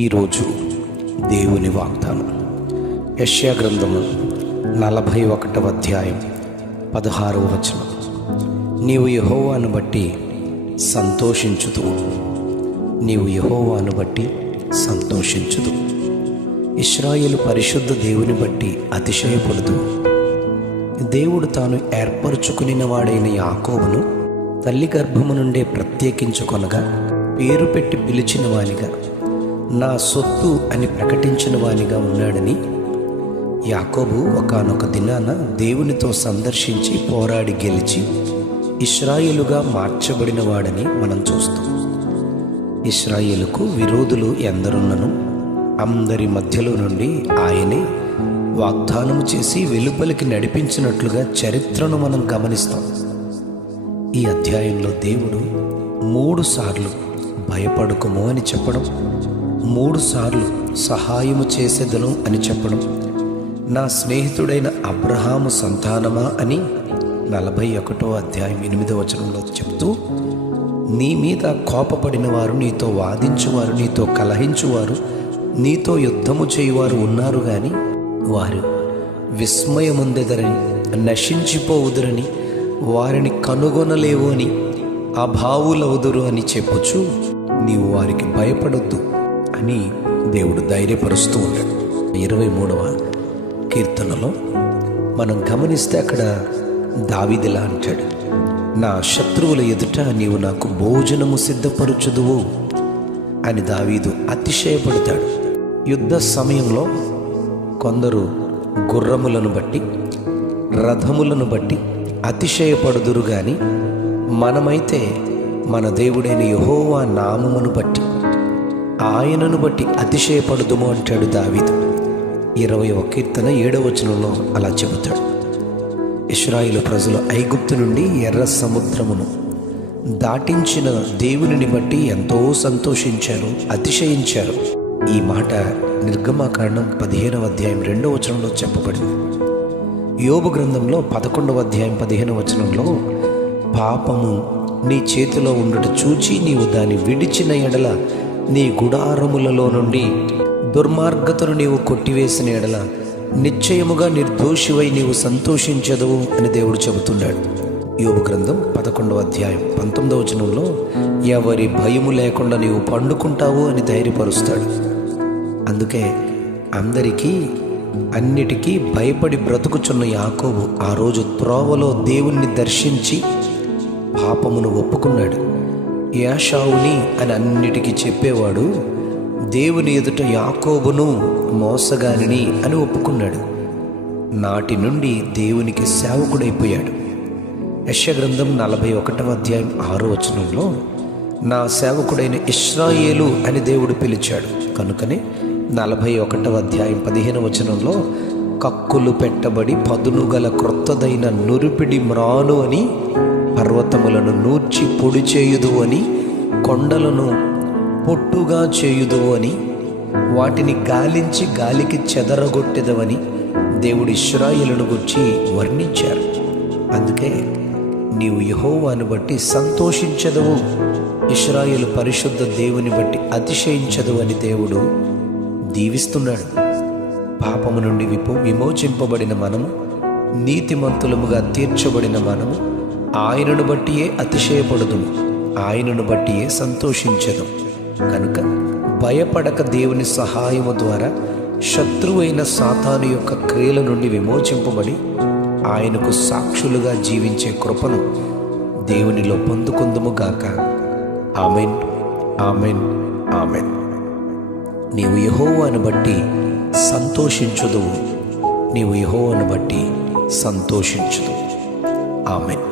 ఈరోజు దేవుని వాగ్దానం యెషయా గ్రంథము 41వ అధ్యాయం 16వ వచనం. నీవు యెహోవాను బట్టి సంతోషించుదువు, నీవు యెహోవాను బట్టి సంతోషించుదువు. ఇశ్రాయేలు పరిశుద్ధ దేవుని బట్టి అతిశయపడుదు. దేవుడు తాను ఏర్పరచుకునిన వాడైన యాకోబును తల్లి గర్భము నుండే ప్రత్యేకించుకొనగా, పేరు పెట్టి పిలిచిన వానిగా, నా సొత్తు అని ప్రకటించిన వానిగా ఉన్నాడని యాకోబు ఒకానొక దినాన దేవునితో సందర్శించి పోరాడి గెలిచి ఇశ్రాయేలుగా మార్చబడిన వాడని మనం చూస్తాం. ఇశ్రాయేలుకు విరోధులు ఎందరున్నను అందరి మధ్యలో నుండి ఆయనే వాగ్దానము చేసి వెలుపలికి నడిపించినట్లుగా చరిత్రను మనం గమనిస్తాం. ఈ అధ్యాయంలో దేవుడు 3 సార్లు భయపడకుము అని చెప్పడం, 3 సార్లు సహాయము చేసేదను అని చెప్పడం, నా స్నేహితుడైన అబ్రహాము సంతానమా అని 41వ అధ్యాయం 8వ వచనంలో చెప్తూ, నీ మీద కోపపడిన వారు, నీతో వాదించువారు, నీతో కలహించువారు, నీతో యుద్ధము చేయువారు ఉన్నారు గాని వారు విస్మయముందెదరని, నశించిపోవుదురని, వారిని కనుగొనలేవు అని, అభావులవుదురు అని చెప్పుచు నీవు వారికి భయపడొద్దు అని దేవుడు ధైర్యపరుస్తూ ఉంటాడు. 23వ కీర్తనలో మనం గమనిస్తే అక్కడ దావీదులా అంటాడు, నా శత్రువుల ఎదుట నీవు నాకు భోజనము సిద్ధపరచుదువు అని దావీదు అతిశయపడతాడు. యుద్ధ సమయంలో కొందరు గుర్రములను బట్టి, రథములను బట్టి అతిశయపడుదురు గాని మనమైతే మన దేవుడైన యెహోవా నామమును బట్టి, ఆయనను బట్టి అతిశయపడుదుము అంటాడు దావీదు. 20వ కీర్తన 7వ వచనంలో అలా చెబుతాడు. ఇశ్రాయేలు ప్రజలు ఐగుప్తు నుండి ఎర్ర సముద్రమును దాటించిన దేవునిని బట్టి ఎంతో సంతోషించారు, అతిశయించారు. ఈ మాట నిర్గమాకాండం 15వ అధ్యాయం 2వ వచనంలో చెప్పబడింది. యోబు గ్రంథంలో 11వ అధ్యాయం 15వ వచనంలో, పాపము నీ చేతిలో ఉండుట చూచి నీవు దాన్ని విడిచిన ఎడల, నీ గుడారములలో నుండి దుర్మార్గతను నీవు కొట్టివేసిన ఎడల నిశ్చయముగా నిర్దోషివై నీవు సంతోషించదువు అని దేవుడు చెబుతున్నాడు. యోబు గ్రంథం 11వ అధ్యాయం 19వ వచనంలో, ఎవరి భయము లేకుండా నీవు పండుకుంటావు అని ధైర్యపరుస్తాడు. అందుకే అందరికీ అన్నిటికీ భయపడి బ్రతుకుచున్న యాకోబు ఆ రోజు త్రోవలో దేవుణ్ణి దర్శించి పాపమును ఒప్పుకున్నాడు. ఏశావుని అని అన్నిటికీ చెప్పేవాడు దేవుని ఎదుట యాకోబును మోసగానిని అని ఒప్పుకున్నాడు. నాటి నుండి దేవునికి సేవకుడైపోయాడు. యెషయా గ్రంథం 41వ అధ్యాయం 6వ వచనంలో, నా సేవకుడైన ఇశ్రాయేలు అని దేవుడు పిలిచాడు. కనుకనే 41వ అధ్యాయం 15వ వచనంలో, కక్కులు పెట్టబడి పదును గల క్రొత్తదైన నురిపిడి మ్రాను అని, పర్వతములను నూర్చి పొడి చేయుదు అని, కొండలను పొట్టుగా చేయుదు అని, వాటిని గాలించి గాలికి చెదరగొట్టెదవని దేవుడు ఇశ్రాయేలును గురించి వర్ణించారు. అందుకే నీవు యెహోవాను బట్టి సంతోషించదవు, ఇశ్రాయేలు పరిశుద్ధ దేవుని బట్టి అతిశయించదు అని దేవుడు దీవిస్తున్నాడు. పాపము నుండి విమోచింపబడిన మనము, నీతిమంతులముగా తీర్చబడిన మనము ఆయనను బట్టియే అతిశయపడుదుము, ఆయనను బట్టియే సంతోషించదు. కనుక భయపడక దేవుని సహాయము ద్వారా శత్రువైన సాతాను యొక్క క్రియల నుండి విమోచింపబడి ఆయనకు సాక్షులుగా జీవించే కృపను దేవునిలో పొందుకుందుముగాక. Amen, amen, amen. నీవు యెహోవాను బట్టి సంతోషించుదువు, నీవు యెహోవాను బట్టి సంతోషించుదు. ఆమెన్.